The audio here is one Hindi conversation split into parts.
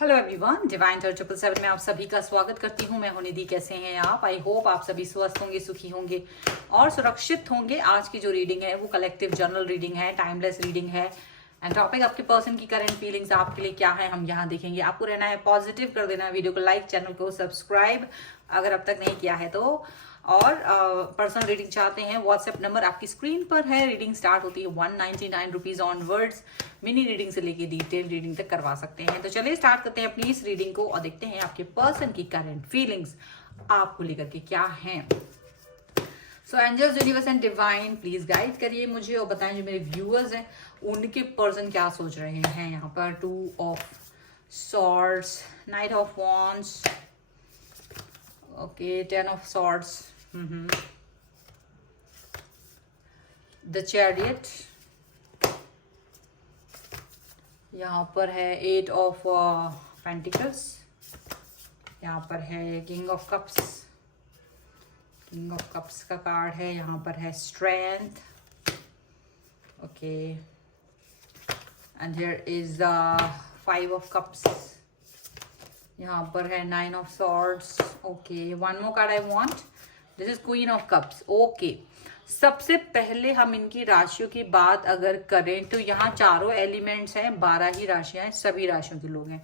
हेलो एवरीवन, डिवाइन 777 में आप सभी का स्वागत करती हूँ। मैं हूं निधि। कैसे हैं आप? आई होप आप सभी स्वस्थ होंगे, सुखी होंगे और सुरक्षित होंगे। आज की जो रीडिंग है वो कलेक्टिव जर्नल रीडिंग है, टाइमलेस रीडिंग है। एंड टॉपिक आपके पर्सन की करंट फीलिंग्स आपके लिए क्या है हम यहाँ देखेंगे। आपको रहना है पॉजिटिव, कर देना है वीडियो को लाइक, चैनल को सब्सक्राइब अगर अब तक नहीं किया है तो। और पर्सनल रीडिंग चाहते हैं, व्हाट्सएप नंबर आपकी स्क्रीन पर है। रीडिंग स्टार्ट होती है 199 रुपीज ऑनवर्ड्स। मिनी रीडिंग से लेके डिटेल रीडिंग तक करवा सकते हैं। तो चलिए स्टार्ट करते हैं अपनी इस रीडिंग को और देखते हैं आपके पर्सन की करंट फीलिंग्स आपको लेकर के क्या हैं। So angels, universe and divine please guide करिए मुझे और बताएं जो मेरे व्यूअर्स हैं उनके पर्सन क्या सोच रहे हैं। यहाँ पर 2 of swords, night of wands, okay, 10 of swords, the chariot, यहाँ पर है 8 ऑफ पेंटिकल्स, यहाँ पर है king of cups, king of cups का कार्ड है। यहाँ पर है strength, okay, and here is 5 of cups, यहाँ पर है 9 of swords, okay. One more card I want, this is queen of cups, okay. सबसे पहले हम इनकी राशियों की बात अगर करें तो यहाँ चारों एलिमेंट्स हैं, 12 ही राशियां हैं, सभी राशियों के लोग हैं।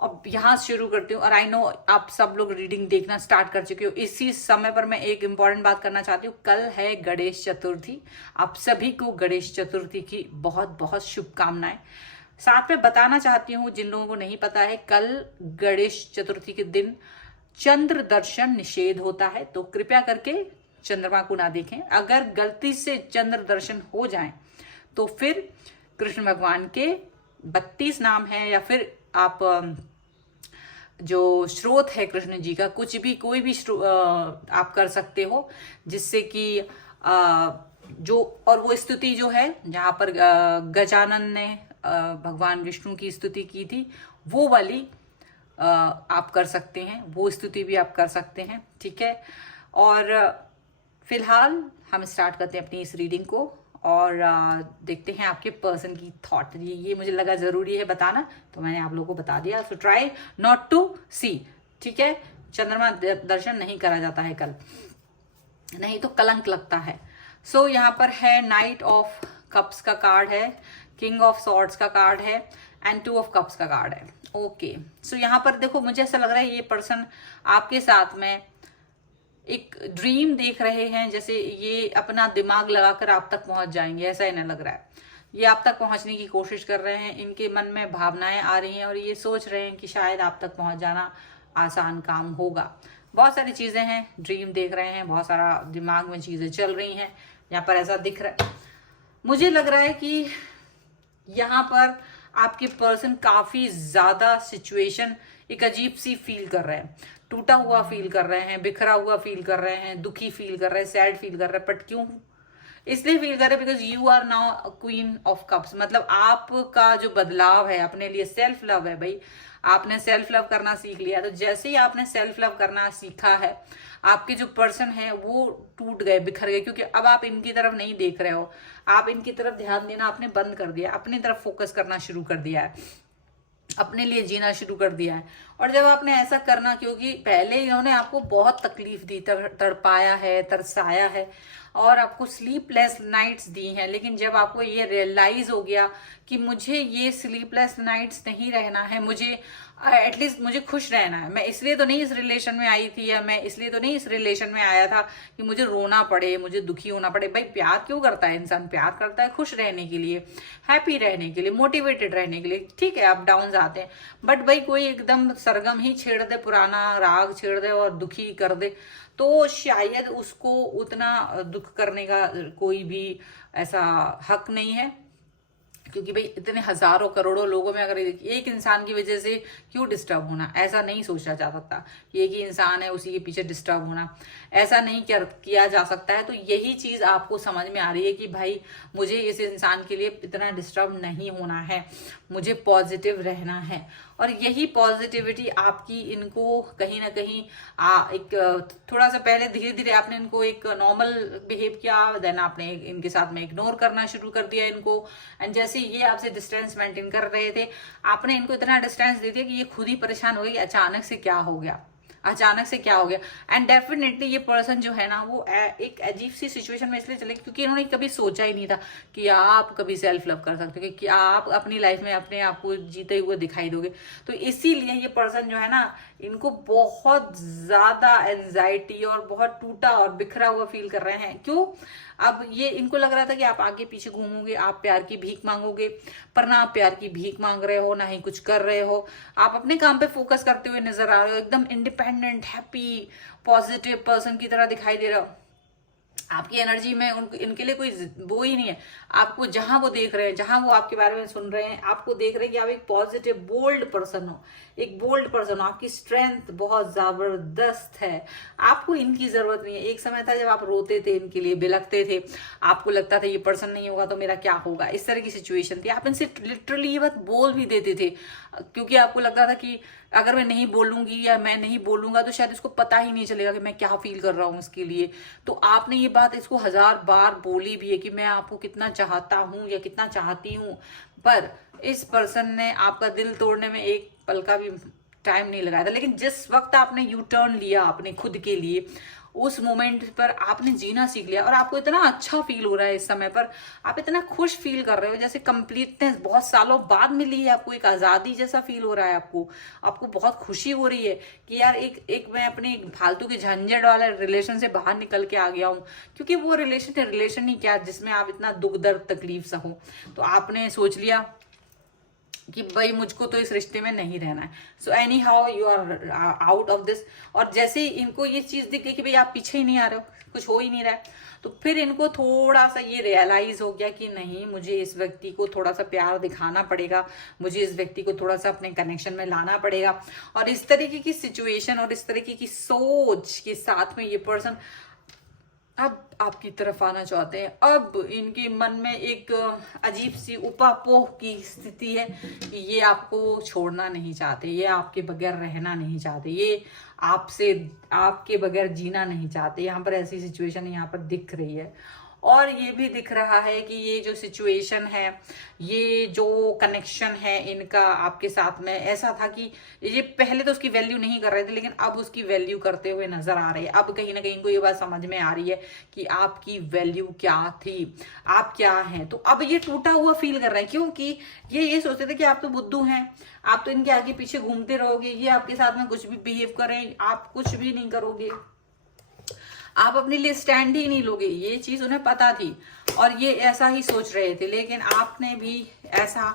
अब यहाँ शुरू करती हूँ और आई नो आप सब लोग रीडिंग देखना स्टार्ट कर चुके हो। इसी समय पर मैं एक इंपॉर्टेंट बात करना चाहती हूँ। कल है गणेश चतुर्थी। आप सभी को गणेश चतुर्थी की बहुत बहुत शुभकामनाएं। साथ में बताना चाहती हूँ जिन लोगों को नहीं पता है, कल गणेश चतुर्थी के दिन चंद्र दर्शन निषेध होता है, तो कृपया करके चंद्रमा को ना देखें। अगर गलती से चंद्र दर्शन हो जाए तो फिर कृष्ण भगवान के 32 नाम है या फिर आप जो स्रोत है कृष्ण जी का, कुछ भी कोई भी आप कर सकते हो जिससे कि जो और वो स्तुति जो है जहाँ पर गजानन ने भगवान विष्णु की स्तुति की थी वो वाली आप कर सकते हैं, वो स्तुति भी आप कर सकते हैं, ठीक है। और फिलहाल हम स्टार्ट करते हैं अपनी इस रीडिंग को और देखते हैं आपके पर्सन की थॉट। ये मुझे लगा जरूरी है बताना, तो मैंने आप लोगों को बता दिया। सो ट्राई नॉट टू सी, ठीक है। चंद्रमा दर्शन नहीं करा जाता है कल, नहीं तो कलंक लगता है। सो यहाँ पर है नाइट ऑफ कप्स का कार्ड है, किंग ऑफ सॉर्ड्स का कार्ड है एंड 2 ऑफ कप्स का कार्ड है, ओके। सो यहाँ पर देखो, मुझे ऐसा लग रहा है ये पर्सन आपके साथ में एक ड्रीम देख रहे हैं, जैसे ये अपना दिमाग लगाकर आप तक पहुंच जाएंगे, ऐसा इन्हें लग रहा है। ये आप तक पहुंचने की कोशिश कर रहे हैं, इनके मन में भावनाएं आ रही हैं और ये सोच रहे हैं कि शायद आप तक पहुंच जाना आसान काम होगा। बहुत सारी चीजें हैं, ड्रीम देख रहे हैं, बहुत सारा दिमाग में चीजें चल रही हैं। यहाँ पर ऐसा दिख रहा है, मुझे लग रहा है कि यहाँ पर आपके पर्सन काफी ज्यादा सिचुएशन एक अजीब सी फील कर रहे हैं, टूटा हुआ फील कर रहे हैं, बिखरा हुआ फील कर रहे हैं, दुखी फील कर रहे हैं, सैड फील कर रहे हैं। बट क्यों इसलिए फील कर रहे हैं because you are now queen of cups. मतलब आपका जो बदलाव है अपने लिए सेल्फ लव है भाई। आपने सेल्फ लव करना सीख लिया, तो जैसे ही आपने सेल्फ लव करना सीखा है, आपके जो पर्सन है वो टूट गए, बिखर गए, क्योंकि अब आप इनकी तरफ नहीं देख रहे हो। आप इनकी तरफ ध्यान देना आपने बंद कर दिया, अपनी तरफ फोकस करना शुरू कर दिया है, अपने लिए जीना शुरू कर दिया है। और जब आपने ऐसा करना, क्योंकि पहले इन्होंने आपको बहुत तकलीफ दी, तड़पाया है, तरसाया है और आपको स्लीपलेस नाइट्स दी हैं, लेकिन जब आपको ये रियलाइज हो गया कि मुझे ये स्लीपलेस नाइट्स नहीं रहना है, मुझे एटलीस्ट मुझे खुश रहना है। मैं इसलिए तो नहीं इस रिलेशन में आई थी, या मैं इसलिए तो नहीं इस रिलेशन में आया था कि मुझे रोना पड़े, मुझे दुखी होना पड़े। भाई प्यार क्यों करता है इंसान? प्यार करता है खुश रहने के लिए, हैप्पी रहने के लिए, मोटिवेटेड रहने के लिए। ठीक है, अप डाउन आते हैं, बट भाई कोई एकदम सरगम ही छेड़ दे, पुराना राग छेड़ दे और दुखी कर दे, तो शायद उसको उतना दुख करने का कोई भी ऐसा हक नहीं है। क्योंकि भाई इतने हजारों करोड़ों लोगों में अगर एक इंसान की वजह से क्यों डिस्टर्ब होना, ऐसा नहीं सोचा जा सकता। एक ही इंसान है, उसी के पीछे डिस्टर्ब होना, ऐसा नहीं किया जा सकता है। तो यही चीज आपको समझ में आ रही है कि भाई मुझे इस इंसान के लिए इतना डिस्टर्ब नहीं होना है, मुझे पॉजिटिव रहना है। और यही पॉजिटिविटी आपकी इनको कहीं ना कहीं एक थोड़ा सा पहले धीरे धीरे आपने इनको एक नॉर्मल बिहेव किया, देन आपने इनके साथ में इग्नोर करना शुरू कर दिया इनको, एंड जैसे ये आपसे डिस्टेंस मेंटेन कर रहे थे, आपने इनको इतना डिस्टेंस दे दिया कि ये खुद ही परेशान हो गए कि अचानक से क्या हो गया, अचानक से क्या हो गया। एंड डेफिनेटली ये पर्सन जो है ना वो एक अजीब सी सिचुएशन में इसलिए चले क्योंकि इन्होंने कभी सोचा ही नहीं था कि आप कभी सेल्फ लव कर सकते हो, कि आप अपनी लाइफ में अपने आप को जीते हुए दिखाई दोगे। तो इसीलिए ये पर्सन जो है ना, इनको बहुत ज्यादा एंजाइटी और बहुत टूटा और बिखरा हुआ फील कर रहे हैं। क्यों? अब ये इनको लग रहा था कि आप आगे पीछे घूमोगे, आप प्यार की भीख मांगोगे, पर ना आप प्यार की भीख मांग रहे हो, ना ही कुछ कर रहे हो। आप अपने काम पे फोकस करते हुए नजर आ रहे हो, एकदम इंडिपेंडेंट, हैप्पी, पॉजिटिव पर्सन की तरह दिखाई दे रहे हो। आपकी एनर्जी में इनके लिए कोई वो ही नहीं है। आपको जहां वो देख रहे हैं, जहां वो आपके बारे में सुन रहे हैं, आपको देख रहे हैं कि आप एक पॉजिटिव बोल्ड पर्सन हो, एक बोल्ड पर्सन हो, आपकी स्ट्रेंथ बहुत जबरदस्त है, आपको इनकी जरूरत नहीं है। एक समय था जब आप रोते थे इनके लिए, बिलखते थे, आपको लगता था ये पर्सन नहीं होगा तो मेरा क्या होगा, इस तरह की सिचुएशन थी। आप इनसे लिटरली ये बात बोल भी देते थे क्योंकि आपको लगता था कि अगर मैं नहीं बोलूंगी या मैं नहीं बोलूंगा तो शायद इसको पता ही नहीं चलेगा कि मैं क्या फील कर रहा हूं इसके लिए। तो आपने ये बात इसको 1000 बार बोली भी है कि मैं आपको कितना चाहता हूं या कितना चाहती हूं, पर इस पर्सन ने आपका दिल तोड़ने में एक पल का भी टाइम नहीं लगाया था। लेकिन जिस वक्त आपने यू टर्न लिया अपने खुद के लिए, उस मोमेंट पर आपने जीना सीख लिया और आपको इतना अच्छा फील हो रहा है इस समय पर, आप इतना खुश फील कर रहे हो जैसे कंप्लीटनेस बहुत सालों बाद मिली है आपको, एक आजादी जैसा फील हो रहा है आपको, आपको बहुत खुशी हो रही है कि यार एक मैं अपने फालतू के झंझट वाले रिलेशन से बाहर निकल के आ गया हूँ। क्योंकि वो रिलेशन ही क्या जिसमें आप इतना दुख दर्द तकलीफ सहो। तो आपने सोच लिया कि भाई मुझको तो इस रिश्ते में नहीं रहना है। So anyhow you are out of this. और जैसे ही इनको ये चीज दिख गई कि भाई आप पीछे ही नहीं आ रहे हो, कुछ हो ही नहीं रहा है, तो फिर इनको थोड़ा सा ये रियलाइज हो गया कि नहीं, मुझे इस व्यक्ति को थोड़ा सा प्यार दिखाना पड़ेगा, मुझे इस व्यक्ति को थोड़ा सा अपने कनेक्शन में लाना पड़ेगा। और इस तरीके की सिचुएशन और इस तरीके की सोच के साथ में ये पर्सन अब आपकी तरफ आना चाहते हैं। अब इनके मन में एक अजीब सी उपापोह की स्थिति है कि ये आपको छोड़ना नहीं चाहते, ये आपके बगैर रहना नहीं चाहते, ये आपके बगैर जीना नहीं चाहते। यहाँ पर ऐसी सिचुएशन यहाँ पर दिख रही है। और ये भी दिख रहा है कि ये जो सिचुएशन है, ये जो कनेक्शन है इनका आपके साथ में, ऐसा था कि ये पहले तो उसकी वैल्यू नहीं कर रहे थे लेकिन अब उसकी वैल्यू करते हुए नजर आ रहे हैं। अब कहीं ना कहीं इनको ये बात समझ में आ रही है कि आपकी वैल्यू क्या थी, आप क्या हैं। तो अब ये टूटा हुआ फील कर रहे हैं क्योंकि ये सोचते थे कि आप तो बुद्धू हैं, आप तो इनके आगे पीछे घूमते रहोगे, ये आपके साथ में कुछ भी बिहेव करें, आप कुछ भी नहीं करोगे, आप अपने लिए स्टैंड ही नहीं लोगे। ये चीज उन्हें पता थी और ये ऐसा ही सोच रहे थे। लेकिन आपने भी ऐसा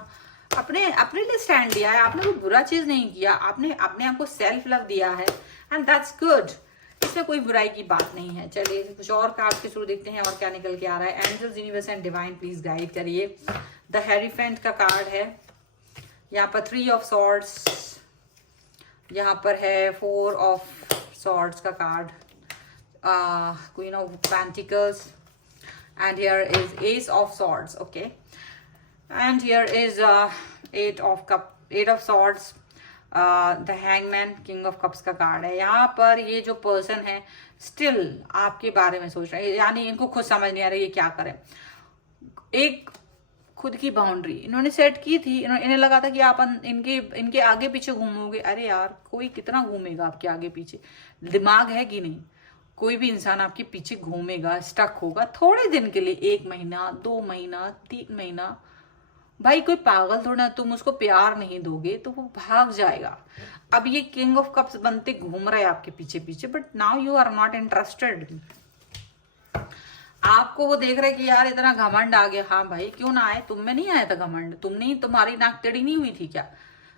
अपने लिए स्टैंड लिया है, आपने कोई बुरा चीज नहीं किया, आपने अपने आप को सेल्फ लव दिया है एंड दैट्स गुड। इसमें कोई बुराई की बात नहीं है। चलिए कुछ और कार्ड के थ्रू देखते हैं और क्या निकल के आ रहा है। Angels, universe and divine please guide करिए। द हेरीफेंट का कार्ड है, यहाँ पर 3 ऑफ सॉर्ड्स, यहाँ पर है 4 ऑफ सॉर्ड्स का card, Queen of Pentacles, and here is Ace of Swords. Okay, and here is 8 of Swords, the Hangman, King of Cups का कार्ड है। यहाँ पर ये जो पर्सन है स्टिल आपके बारे में सोच रहे हैं, यानी इनको खुद समझ नहीं आ रही है क्या करें। एक खुद की बाउंड्री इन्होंने सेट की थी, इन्हें लगा था कि आप इनके आगे पीछे घूमोगे। अरे यार, कोई कितना घूमेगा आपके आगे पीछे, दिमाग है कि नहीं? कोई भी इंसान आपके पीछे घूमेगा, स्टक होगा थोड़े दिन के लिए, 1 महीना, 2 महीना, 3 महीना। भाई कोई पागल थोड़ा, तुम उसको प्यार नहीं दोगे तो वो भाग जाएगा। अब ये किंग ऑफ कप्स बनते घूम रहे हैं आपके पीछे पीछे, but now you are not interested. आपको वो देख रहे कि यार इतना घमंड आ गया। हाँ भाई, क्यों ना आए, तुम में नहीं आया था घमंड? तुम्हारी नाक टेढ़ी नहीं हुई थी क्या?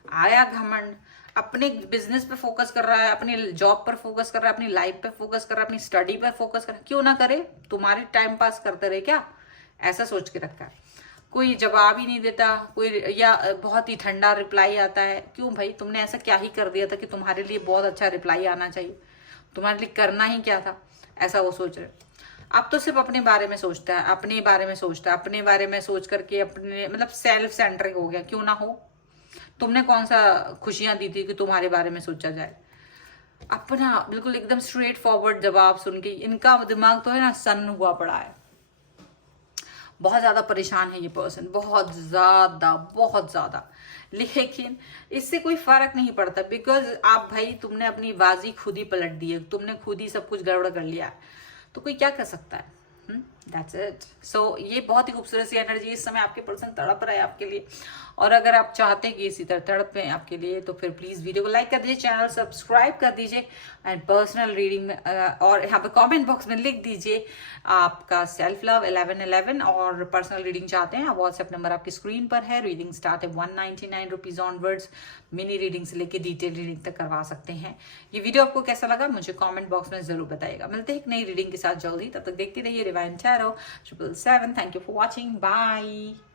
आया घमंड। अपने बिजनेस पे फोकस कर रहा है, अपनी जॉब पर फोकस कर रहा है, अपनी लाइफ पे फोकस कर रहा है, अपनी स्टडी पर फोकस कर रहा है। क्यों ना करे? तुम्हारे टाइम पास करते रहे क्या? ऐसा सोच के रखा है। कोई जवाब ही नहीं देता, कोई या बहुत ही ठंडा रिप्लाई आता है। क्यों भाई, तुमने ऐसा क्या ही कर दिया था कि तुम्हारे लिए बहुत अच्छा रिप्लाई आना चाहिए? तुम्हारे लिए करना ही क्या था? ऐसा वो सोच रहे। अब तो सिर्फ अपने बारे में सोचता है, अपने बारे में सोचता है, अपने बारे में सोच करके अपने मतलब सेल्फ सेंट्रिक हो गया। क्यों ना हो? तुमने कौन सा खुशियां दी थी कि तुम्हारे बारे में सोचा जाए? अपना बिल्कुल एकदम स्ट्रेट फॉरवर्ड जवाब सुन के इनका दिमाग तो है ना सन्न हुआ पड़ा है। बहुत ज़्यादा परेशान है ये पर्सन, बहुत ज़्यादा। लेकिन इससे कोई फर्क नहीं पड़ता, बिकॉज आप भाई तुमने अपनी बाजी खुद ही पलट दी है, तुमने खुद ही सब कुछ गड़बड़ कर लिया, तो कोई क्या कर सकता है। That's it. So ये बहुत ही खूबसूरत सी एनर्जी इस समय आपके पर्सन तड़प रहा है आपके लिए, और अगर आप चाहते हैं कि इसी तरह तड़प में आपके लिए, तो फिर प्लीज वीडियो को लाइक कर दीजिए, चैनल सब्सक्राइब कर दीजिए, एंड पर्सनल रीडिंग में और यहाँ पे कमेंट बॉक्स में लिख दीजिए आपका सेल्फ लव 1111, और पर्सनल रीडिंग चाहते हैं व्हाट्सएप नंबर आपकी स्क्रीन पर है। रीडिंग स्टार्ट है 199 रुपीज ऑनवर्ड्स, मिनी रीडिंग से लेके डिटेल रीडिंग तक करवा सकते हैं। ये वीडियो आपको कैसा लगा मुझे कमेंट बॉक्स में जरूर बताइएगा। मिलते हैं एक नई रीडिंग के साथ जल्दी, तब तक देखते रहिए divine tarot 777। Thank you for watching, bye.